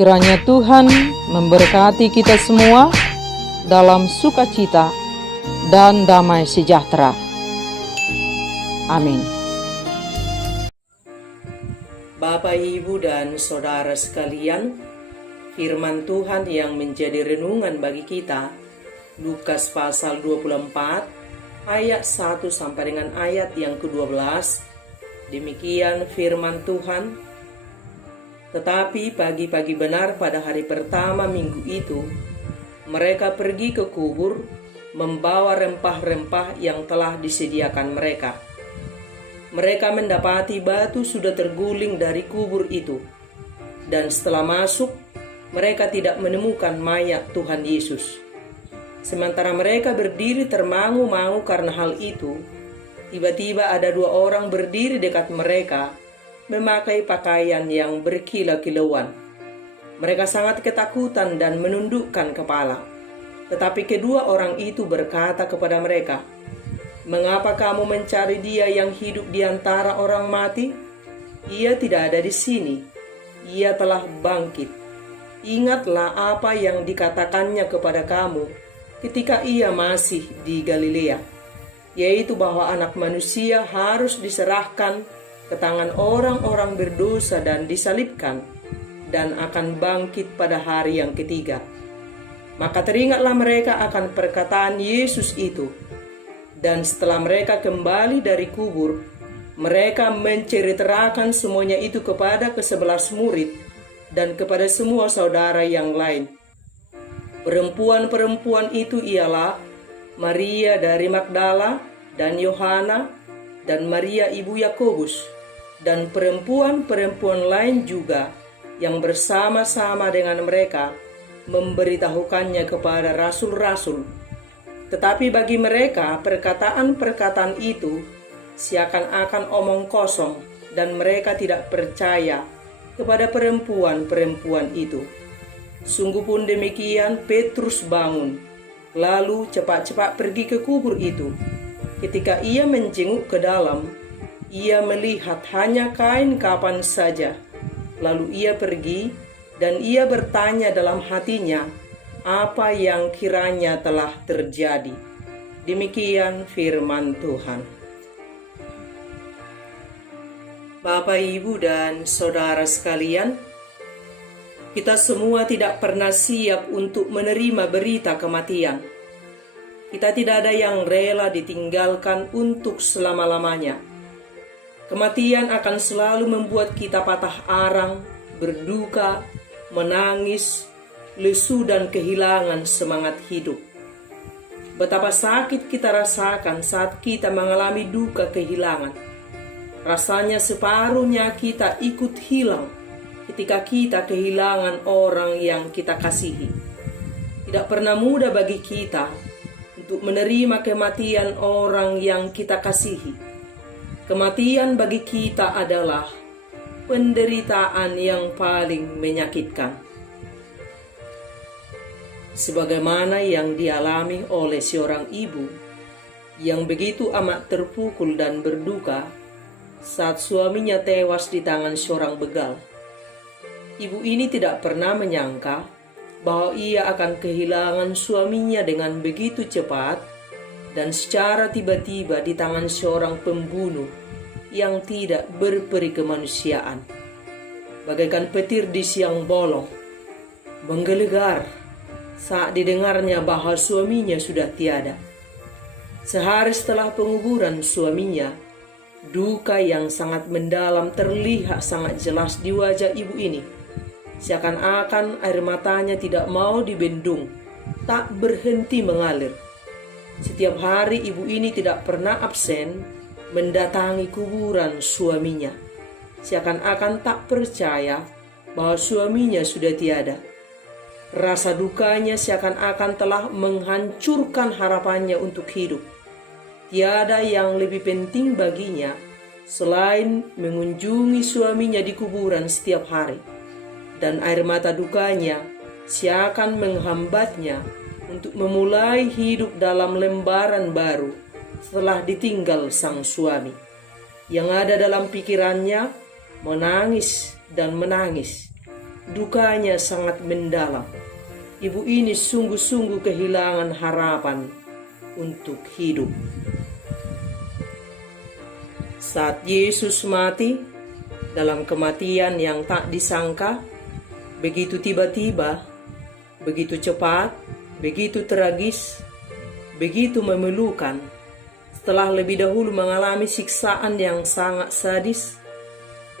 Kiranya Tuhan memberkati kita semua dalam sukacita dan damai sejahtera. Amin. Bapak, Ibu, dan Saudara sekalian, firman Tuhan yang menjadi renungan bagi kita, Lukas pasal 24, ayat 1 sampai dengan ayat yang ke-12. Demikian firman Tuhan. Tetapi pagi-pagi benar pada hari pertama minggu itu, mereka pergi ke kubur, membawa rempah-rempah yang telah disediakan mereka. Mereka mendapati batu sudah terguling dari kubur itu, dan setelah masuk, mereka tidak menemukan mayat Tuhan Yesus. Sementara mereka berdiri termangu-mangu karena hal itu, tiba-tiba ada dua orang berdiri dekat mereka, memakai pakaian yang berkilau-kilauan. Mereka sangat ketakutan dan menundukkan kepala. Tetapi kedua orang itu berkata kepada mereka, "Mengapa kamu mencari Dia yang hidup di antara orang mati? Ia tidak ada di sini. Ia telah bangkit. Ingatlah apa yang dikatakannya kepada kamu ketika Ia masih di Galilea, yaitu bahwa Anak Manusia harus diserahkan ke tangan orang-orang berdosa dan disalibkan, dan akan bangkit pada hari yang ketiga." Maka teringatlah mereka akan perkataan Yesus itu, dan setelah mereka kembali dari kubur, mereka menceritakan semuanya itu kepada ke-11 murid dan kepada semua saudara yang lain. Perempuan-perempuan itu ialah Maria dari Magdala dan Yohana dan Maria ibu Yakobus, dan perempuan-perempuan lain juga yang bersama-sama dengan mereka memberitahukannya kepada rasul-rasul. Tetapi bagi mereka perkataan-perkataan itu seakan-akan omong kosong, dan mereka tidak percaya kepada perempuan-perempuan itu. Sungguh pun demikian, Petrus bangun, lalu cepat-cepat pergi ke kubur itu. Ketika ia menjenguk ke dalam, ia melihat hanya kain kapan saja. Lalu ia pergi dan ia bertanya dalam hatinya apa yang kiranya telah terjadi. Demikian firman Tuhan. Bapak, Ibu, dan Saudara sekalian, kita semua tidak pernah siap untuk menerima berita kematian. Kita tidak ada yang rela ditinggalkan untuk selama-lamanya. Kematian akan selalu membuat kita patah arang, berduka, menangis, lesu, dan kehilangan semangat hidup. Betapa sakit kita rasakan saat kita mengalami duka kehilangan. Rasanya separuhnya kita ikut hilang ketika kita kehilangan orang yang kita kasihi. Tidak pernah mudah bagi kita untuk menerima kematian orang yang kita kasihi. Kematian bagi kita adalah penderitaan yang paling menyakitkan. Sebagaimana yang dialami oleh seorang ibu yang begitu amat terpukul dan berduka saat suaminya tewas di tangan seorang begal. Ibu ini tidak pernah menyangka bahwa ia akan kehilangan suaminya dengan begitu cepat dan secara tiba-tiba di tangan seorang pembunuh yang tidak berperi kemanusiaan. Bagaikan petir di siang bolong, menggelegar saat didengarnya bahwa suaminya sudah tiada. Sehari setelah penguburan suaminya, duka yang sangat mendalam terlihat sangat jelas di wajah ibu ini. Seakan-akan air matanya tidak mau dibendung, tak berhenti mengalir. Setiap hari ibu ini tidak pernah absen mendatangi kuburan suaminya. Seakan-akan tak percaya bahwa suaminya sudah tiada. Rasa dukanya seakan-akan telah menghancurkan harapannya untuk hidup. Tiada yang lebih penting baginya selain mengunjungi suaminya di kuburan setiap hari. Dan air mata dukanya seakan menghambatnya untuk memulai hidup dalam lembaran baru setelah ditinggal sang suami. Yang ada dalam pikirannya menangis dan menangis, Dukanya sangat mendalam. Ibu ini sungguh-sungguh kehilangan harapan untuk hidup. Saat Yesus mati dalam kematian yang tak disangka, begitu tiba-tiba, begitu cepat, begitu tragis, begitu memilukan, setelah lebih dahulu mengalami siksaan yang sangat sadis,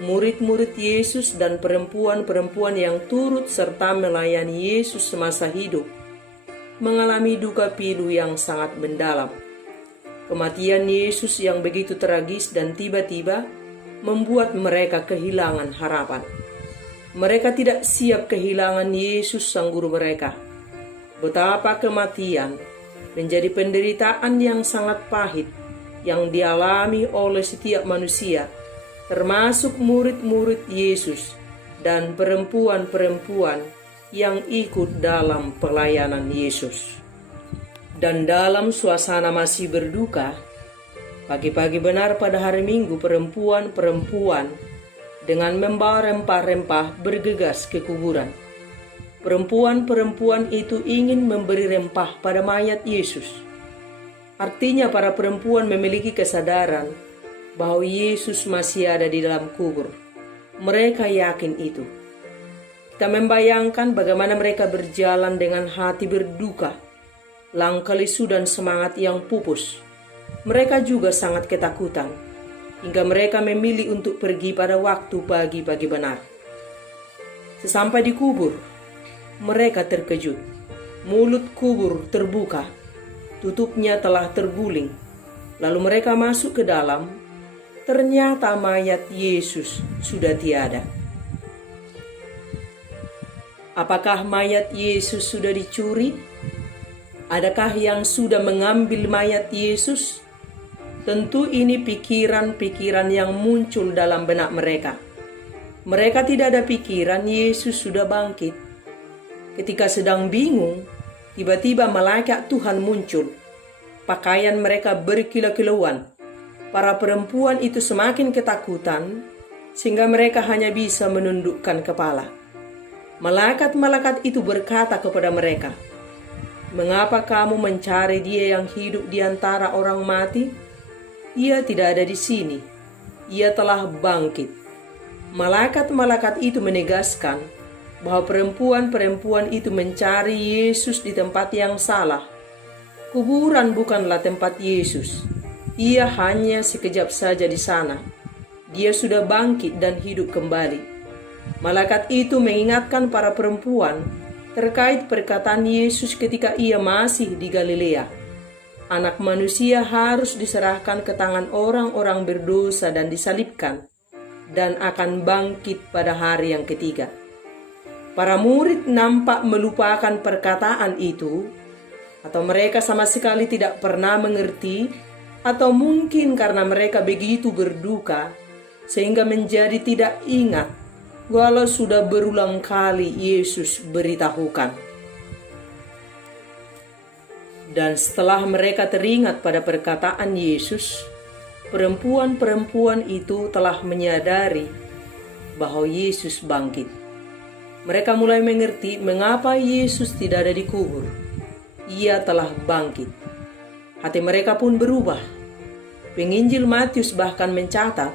murid-murid Yesus dan perempuan-perempuan yang turut serta melayani Yesus semasa hidup mengalami duka pilu yang sangat mendalam. Kematian Yesus yang begitu tragis dan tiba-tiba membuat mereka kehilangan harapan. Mereka tidak siap kehilangan Yesus sang guru mereka. Betapa kematian menjadi penderitaan yang sangat pahit yang dialami oleh setiap manusia, termasuk murid-murid Yesus dan perempuan-perempuan yang ikut dalam pelayanan Yesus. Dan dalam suasana masih berduka, pagi-pagi benar pada hari Minggu, perempuan-perempuan dengan membawa rempah-rempah bergegas ke kuburan. Perempuan-perempuan itu ingin memberi rempah pada mayat Yesus. Artinya para perempuan memiliki kesadaran bahwa Yesus masih ada di dalam kubur. Mereka yakin itu. Kita membayangkan bagaimana mereka berjalan dengan hati berduka, langkah lesu dan semangat yang pupus. Mereka juga sangat ketakutan, hingga mereka memilih untuk pergi pada waktu pagi-pagi benar. Sesampai di kubur, mereka terkejut. Mulut kubur terbuka, tutupnya telah terguling. Lalu mereka masuk ke dalam. Ternyata mayat Yesus sudah tiada. Apakah mayat Yesus sudah dicuri? Adakah yang sudah mengambil mayat Yesus? Tentu ini pikiran-pikiran yang muncul dalam benak mereka. Mereka tidak ada pikiran Yesus sudah bangkit. Ketika sedang bingung, tiba-tiba malaikat Tuhan muncul. Pakaian mereka berkilau-kilauan. Para perempuan itu semakin ketakutan, sehingga mereka hanya bisa menundukkan kepala. Malaikat-malaikat itu berkata kepada mereka, "Mengapa kamu mencari Dia yang hidup di antara orang mati? Ia tidak ada di sini. Ia telah bangkit." Malaikat-malaikat itu menegaskan bahwa perempuan-perempuan itu mencari Yesus di tempat yang salah. Kuburan bukanlah tempat Yesus. Ia hanya sekejap saja di sana. Dia sudah bangkit dan hidup kembali. Malaikat itu mengingatkan para perempuan terkait perkataan Yesus ketika ia masih di Galilea. Anak manusia harus diserahkan ke tangan orang-orang berdosa dan disalibkan, dan akan bangkit pada hari yang ketiga. Para murid nampak melupakan perkataan itu, atau mereka sama sekali tidak pernah mengerti, atau mungkin karena mereka begitu berduka, sehingga menjadi tidak ingat walau sudah berulang kali Yesus beritahukan. Dan setelah mereka teringat pada perkataan Yesus, perempuan-perempuan itu telah menyadari bahwa Yesus bangkit. Mereka mulai mengerti mengapa Yesus tidak ada di kubur. Ia telah bangkit. Hati mereka pun berubah. Penginjil Matius bahkan mencatat,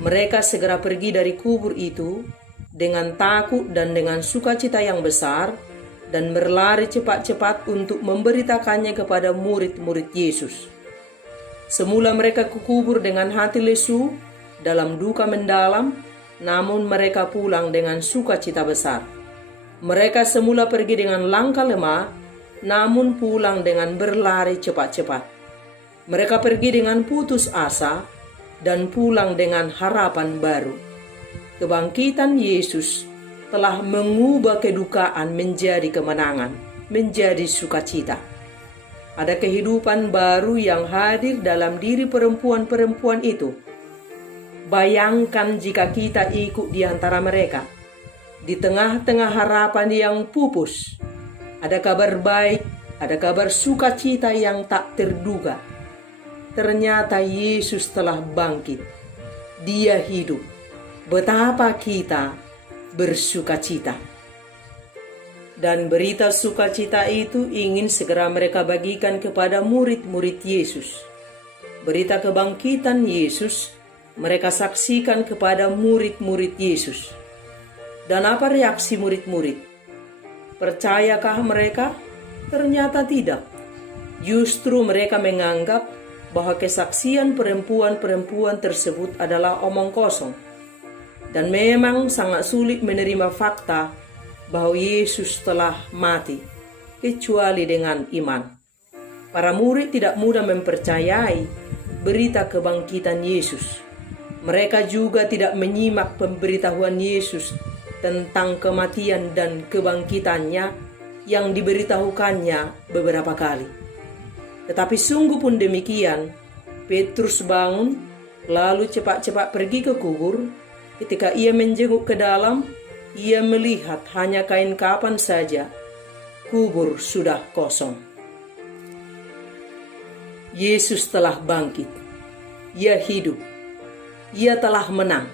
mereka segera pergi dari kubur itu dengan takut dan dengan sukacita yang besar, dan berlari cepat-cepat untuk memberitakannya kepada murid-murid Yesus. Semula mereka ke kubur dengan hati lesu, dalam duka mendalam, namun mereka pulang dengan sukacita besar. Mereka semula pergi dengan langkah lemah, namun pulang dengan berlari cepat-cepat. Mereka pergi dengan putus asa dan pulang dengan harapan baru. Kebangkitan Yesus telah mengubah kedukaan menjadi kemenangan, menjadi sukacita. Ada kehidupan baru yang hadir dalam diri perempuan-perempuan itu. Bayangkan jika kita ikut di antara mereka. Di tengah-tengah harapan yang pupus, ada kabar baik, ada kabar sukacita yang tak terduga. Ternyata Yesus telah bangkit. Dia hidup. Betapa kita bersukacita. Dan berita sukacita itu ingin segera mereka bagikan kepada murid-murid Yesus. Berita kebangkitan Yesus mereka saksikan kepada murid-murid Yesus. Dan apa reaksi murid-murid? Percayakah mereka? Ternyata tidak. Justru mereka menganggap bahwa kesaksian perempuan-perempuan tersebut adalah omong kosong. Dan memang sangat sulit menerima fakta bahwa Yesus telah mati, kecuali dengan iman. Para murid tidak mudah mempercayai berita kebangkitan Yesus. Mereka juga tidak menyimak pemberitahuan Yesus tentang kematian dan kebangkitannya yang diberitahukannya beberapa kali. Tetapi sungguh pun demikian, Petrus bangun lalu cepat-cepat pergi ke kubur. Ketika ia menjenguk ke dalam, ia melihat hanya kain kapan saja. Kubur sudah kosong. Yesus telah bangkit. Ia hidup. Ia telah menang.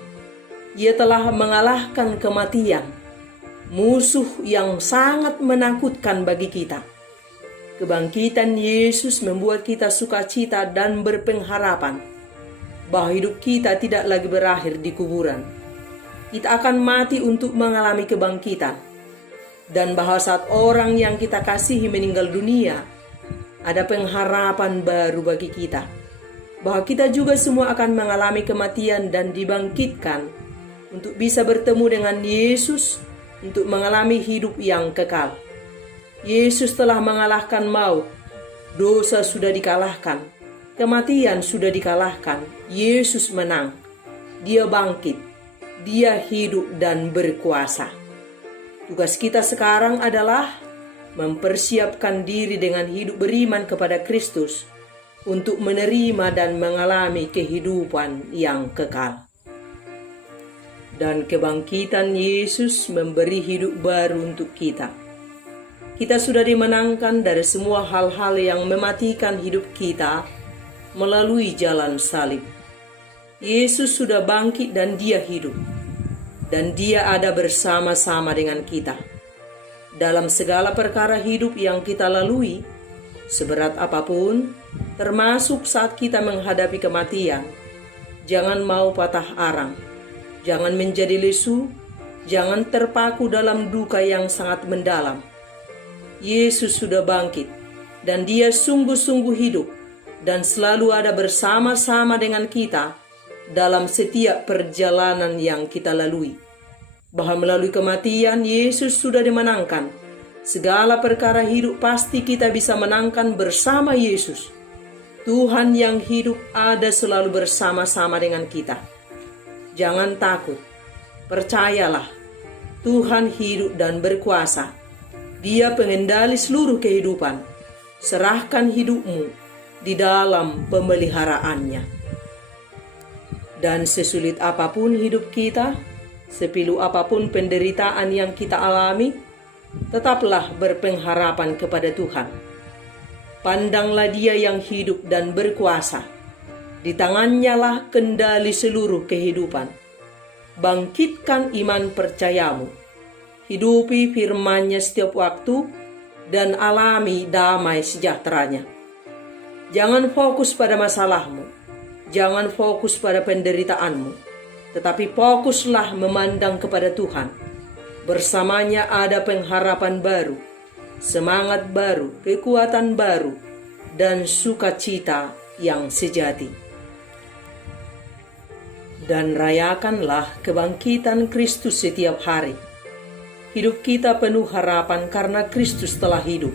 Ia telah mengalahkan kematian, musuh yang sangat menakutkan bagi kita. Kebangkitan Yesus membuat kita sukacita dan berpengharapan bahwa hidup kita tidak lagi berakhir di kuburan. Kita akan mati untuk mengalami kebangkitan. Dan bahwa saat orang yang kita kasihi meninggal dunia, ada pengharapan baru bagi kita. Bahwa kita juga semua akan mengalami kematian dan dibangkitkan untuk bisa bertemu dengan Yesus, untuk mengalami hidup yang kekal. Yesus telah mengalahkan maut, dosa sudah dikalahkan, kematian sudah dikalahkan. Yesus menang, Dia bangkit, Dia hidup dan berkuasa. Tugas kita sekarang adalah mempersiapkan diri dengan hidup beriman kepada Kristus untuk menerima dan mengalami kehidupan yang kekal. Dan kebangkitan Yesus memberi hidup baru untuk kita. Kita sudah dimenangkan dari semua hal-hal yang mematikan hidup kita melalui jalan salib. Yesus sudah bangkit dan Dia hidup. Dan Dia ada bersama-sama dengan kita. Dalam segala perkara hidup yang kita lalui, seberat apapun, termasuk saat kita menghadapi kematian, jangan mau patah arang, jangan menjadi lesu, jangan terpaku dalam duka yang sangat mendalam. Yesus sudah bangkit, dan Dia sungguh-sungguh hidup, dan selalu ada bersama-sama dengan kita dalam setiap perjalanan yang kita lalui. Bahwa melalui kematian, Yesus sudah dimenangkan. Segala perkara hidup pasti kita bisa menangkan bersama Yesus. Tuhan yang hidup ada selalu bersama-sama dengan kita. Jangan takut, percayalah, Tuhan hidup dan berkuasa. Dia pengendali seluruh kehidupan. Serahkan hidupmu di dalam pemeliharaannya. Dan sesulit apapun hidup kita, sepilu apapun penderitaan yang kita alami, tetaplah berpengharapan kepada Tuhan. Pandanglah Dia yang hidup dan berkuasa. Di tangannya lah kendali seluruh kehidupan. Bangkitkan iman percayamu. Hidupi firman-Nya setiap waktu dan alami damai sejahteranya. Jangan fokus pada masalahmu. Jangan fokus pada penderitaanmu. Tetapi fokuslah memandang kepada Tuhan. Bersamanya ada pengharapan baru, semangat baru, kekuatan baru, dan sukacita yang sejati. Dan rayakanlah kebangkitan Kristus setiap hari. Hidup kita penuh harapan karena Kristus telah hidup.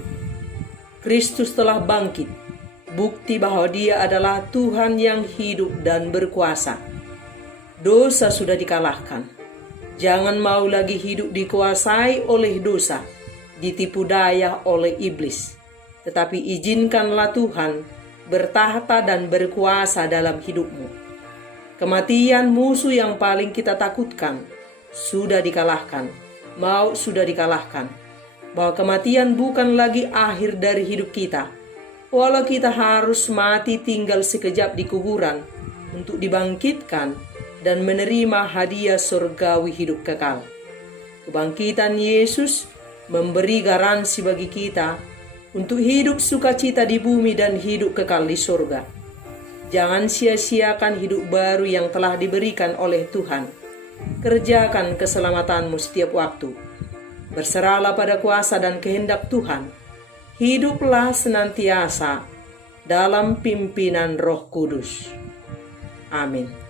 Kristus telah bangkit, bukti bahwa Dia adalah Tuhan yang hidup dan berkuasa. Dosa sudah dikalahkan. Jangan mau lagi hidup dikuasai oleh dosa, ditipu daya oleh iblis. Tetapi izinkanlah Tuhan bertahta dan berkuasa dalam hidupmu. Kematian, musuh yang paling kita takutkan, sudah dikalahkan. Maut sudah dikalahkan. Bahwa kematian bukan lagi akhir dari hidup kita. Walau kita harus mati tinggal sekejap di kuburan untuk dibangkitkan dan menerima hadiah surgawi hidup kekal. Kebangkitan Yesus memberi garansi bagi kita untuk hidup sukacita di bumi dan hidup kekal di surga. Jangan sia-siakan hidup baru yang telah diberikan oleh Tuhan. Kerjakan keselamatanmu setiap waktu. Berserahlah pada kuasa dan kehendak Tuhan. Hiduplah senantiasa dalam pimpinan Roh Kudus. Amin.